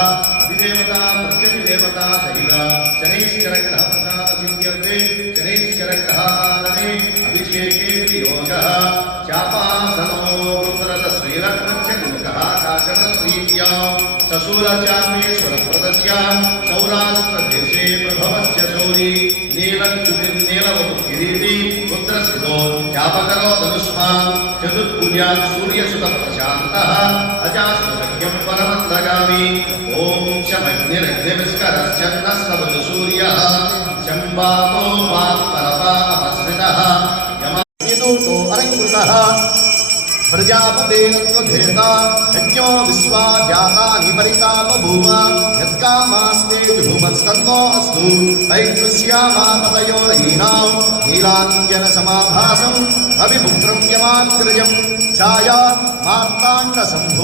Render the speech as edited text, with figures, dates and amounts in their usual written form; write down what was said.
अधिदेवता प्रत्यधिदेवता सहित शनैश्चरग्रह प्रसाद सिद्ध्यर्थे शनैश्चरग्रहानने अभिषेके योगः चापासनो रुद्रज श्रीरत्नच्छन्मुखः काशरश्रीत्या सशूलचार्मेश्वरप्रदस्य सौराष्ट्रदेशे प्रभवस्य शौरी नीलच्युतिर्नीलवपुकिरीति पुत्रसिद्धो चापकरोदनुष्मान् चतुर्भुजात् सूर्यसुतप्रशान्तः अजास्तसख्यं परमन्दगामि ॐ शमग्निरग्निविस्करश्चन्नस्तवतु सूर्यः शम्बातो वाक्परपापश्रितः यमनिदूतो अलङ्कृतः प्रजापतेरत्वधेता यज्ञो विश्वा जातानि परिता बभूव यत्कामास्ते जुहुमस्तन्नो अस्तु तैतृश्यामापतयोरयीनां नीलाञ्जनसमाभासं अभिपुत्रं यमाग्रजं छाया मार्ताण्डसम्भो